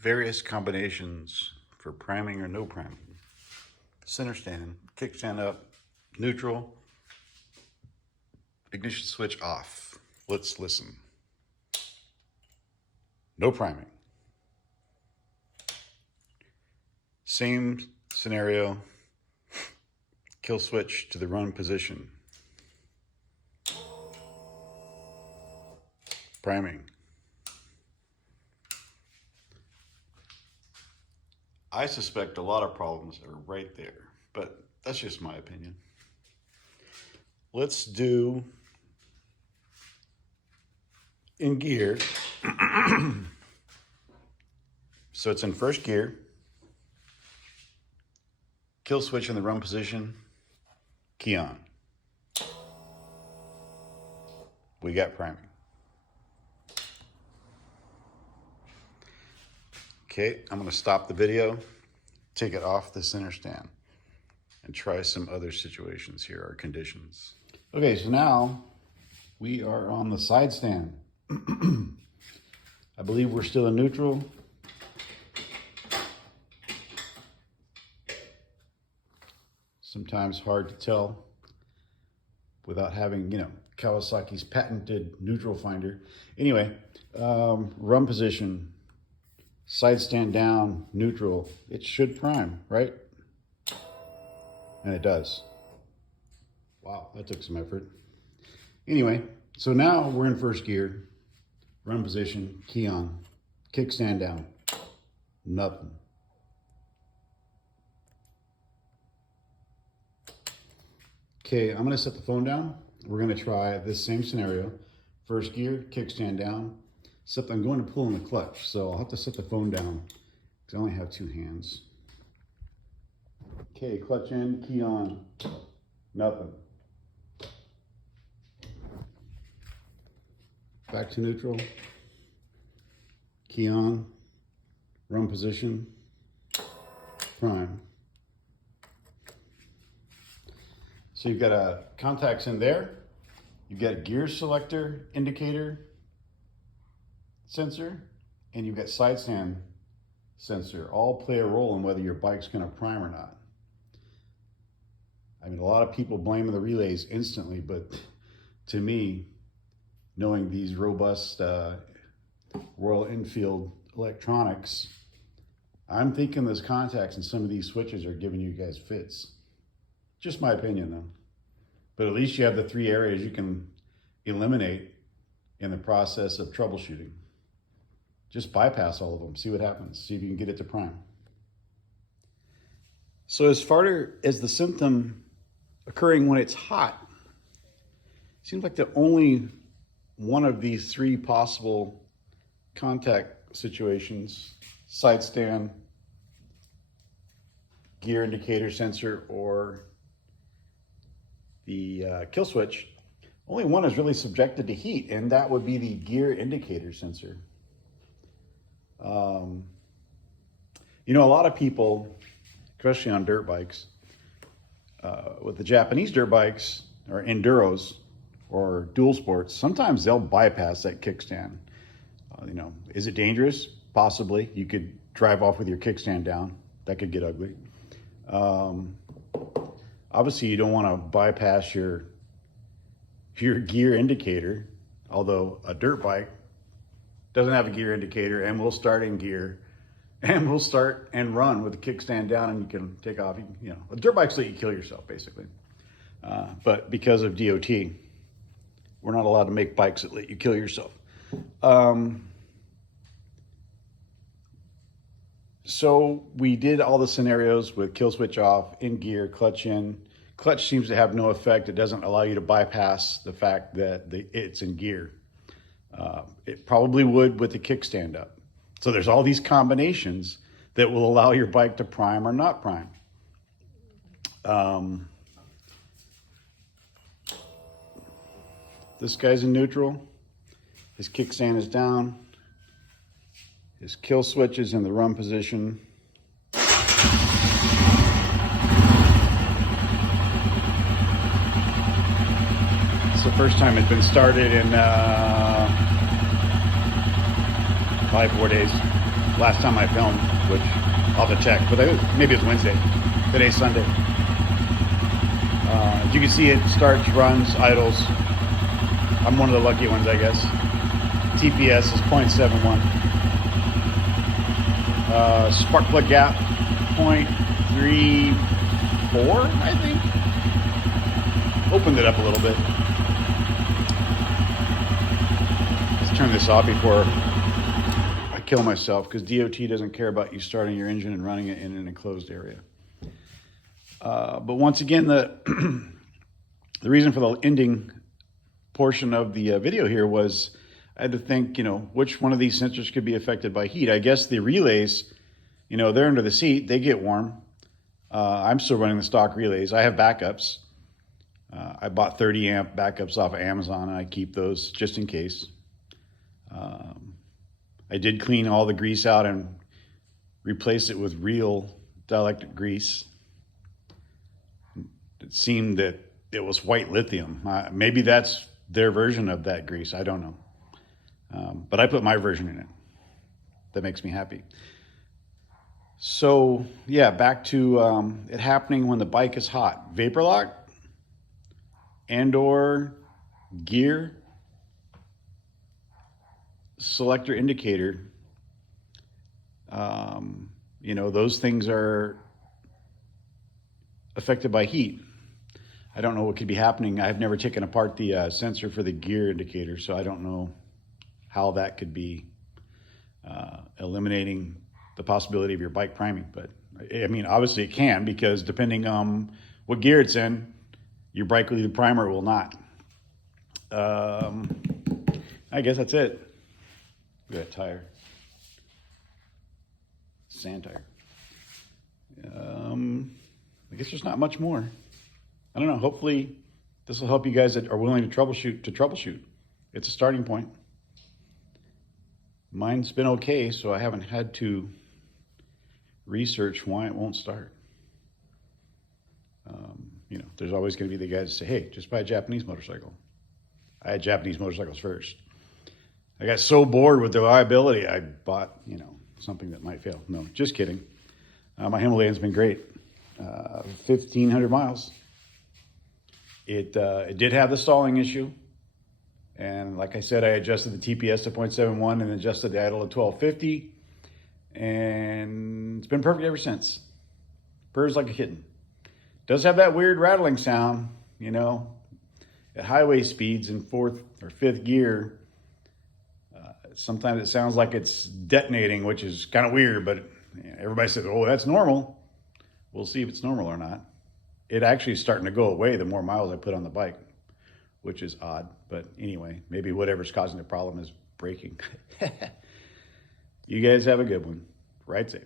various combinations for priming or no priming. Center stand, kickstand up, neutral, ignition switch off. Let's listen. No priming. Same scenario, kill switch to the run position. Priming. I suspect a lot of problems are right there, but that's just my opinion. Let's do in gear. So it's in first gear. Kill switch in the run position. Key on. We got priming. Okay, I'm going to stop the video, take it off the center stand, and try some other situations here, or conditions. Okay, so now we are on the side stand. I believe we're still in neutral. Sometimes hard to tell without having, Kawasaki's patented neutral finder. Anyway, run position. Side stand down, neutral. It should prime, right? And it does. Wow, that took some effort. Anyway, so now we're in first gear. Run position, key on. Kickstand down. Nothing. Okay, I'm gonna set the phone down. We're gonna try this same scenario. First gear, kickstand down. Except I'm going to pull in the clutch, so I'll have to set the phone down because I only have two hands. Okay, clutch in, key on, nothing. Back to neutral, key on, run position, prime. So you've got contacts in there, you've got a gear selector indicator, sensor, and you've got side stand sensor, all play a role in whether your bike's going to prime or not. I mean, a lot of people blame the relays instantly, but to me, knowing these robust Royal Enfield electronics, I'm thinking those contacts and some of these switches are giving you guys fits. Just my opinion though. But at least you have the three areas you can eliminate in the process of troubleshooting. Just bypass all of them, see what happens, see if you can get it to prime. So as far as the symptom occurring when it's hot, seems like the only one of these three possible contact situations, side stand, gear indicator sensor, or the kill switch, only one is really subjected to heat, and that would be the gear indicator sensor. A lot of people, especially on dirt bikes, with the Japanese dirt bikes or enduros or dual sports, sometimes they'll bypass that kickstand. Is it dangerous? Possibly. You could drive off with your kickstand down. That could get ugly. Obviously, you don't want to bypass your gear indicator, although a dirt bike doesn't have a gear indicator and will start in gear and will start and run with the kickstand down, and you can take off. A dirt bikes let you kill yourself, basically. But because of DOT, we're not allowed to make bikes that let you kill yourself. So we did all the scenarios with kill switch off, in gear, clutch in. Clutch seems to have no effect. It doesn't allow you to bypass the fact that it's in gear. It probably would with the kickstand up. So there's all these combinations that will allow your bike to prime or not prime. This guy's in neutral. His kickstand is down. His kill switch is in the run position. It's the first time it's been started in probably 4 days. last time I filmed, which I'll have to check, but maybe it's Wednesday. Today's Sunday. As you can see, it starts, runs, idles. I'm one of the lucky ones, I guess. TPS is 0.71. Spark plug gap, 0.34, I think. Opened it up a little bit. Let's turn this off before I kill myself, because DOT doesn't care about you starting your engine and running it in an enclosed area. But once again, the reason for the ending portion of the video here was I had to think, which one of these sensors could be affected by heat. I guess the relays, they're under the seat, they get warm. I'm still running the stock relays. I have backups. I bought 30 amp backups off of Amazon, and I keep those just in case. I did clean all the grease out and replace it with real dielectric grease. It seemed that it was white lithium. Maybe that's their version of that grease. I don't know. But I put my version in it. That makes me happy. So yeah, back to it happening when the bike is hot. Vapor lock and or gear selector indicator. Those things are affected by heat. I don't know what could be happening. I've never taken apart the sensor for the gear indicator, so I don't know how that could be eliminating the possibility of your bike priming. But I mean, obviously it can, because depending on what gear it's in, your bike will either prime or it will not. I guess that's it. Look at that tire. Sand tire. I guess there's not much more. I don't know. Hopefully this will help you guys that are willing to troubleshoot. It's a starting point. Mine's been okay, so I haven't had to research why it won't start. There's always going to be the guys that say, hey, just buy a Japanese motorcycle. I had Japanese motorcycles first. I got so bored with the reliability, I bought, something that might fail. No, just kidding. My Himalayan's been great. 1,500 miles. It did have the stalling issue. And like I said, I adjusted the TPS to 0.71 and adjusted the idle to 1250. And it's been perfect ever since. Purrs like a kitten. Does have that weird rattling sound, at highway speeds in fourth or fifth gear. Sometimes it sounds like it's detonating, which is kind of weird, but everybody says, oh, that's normal. We'll see if it's normal or not. It actually is starting to go away the more miles I put on the bike, which is odd. But anyway, maybe whatever's causing the problem is braking. You guys have a good one. Ride safe.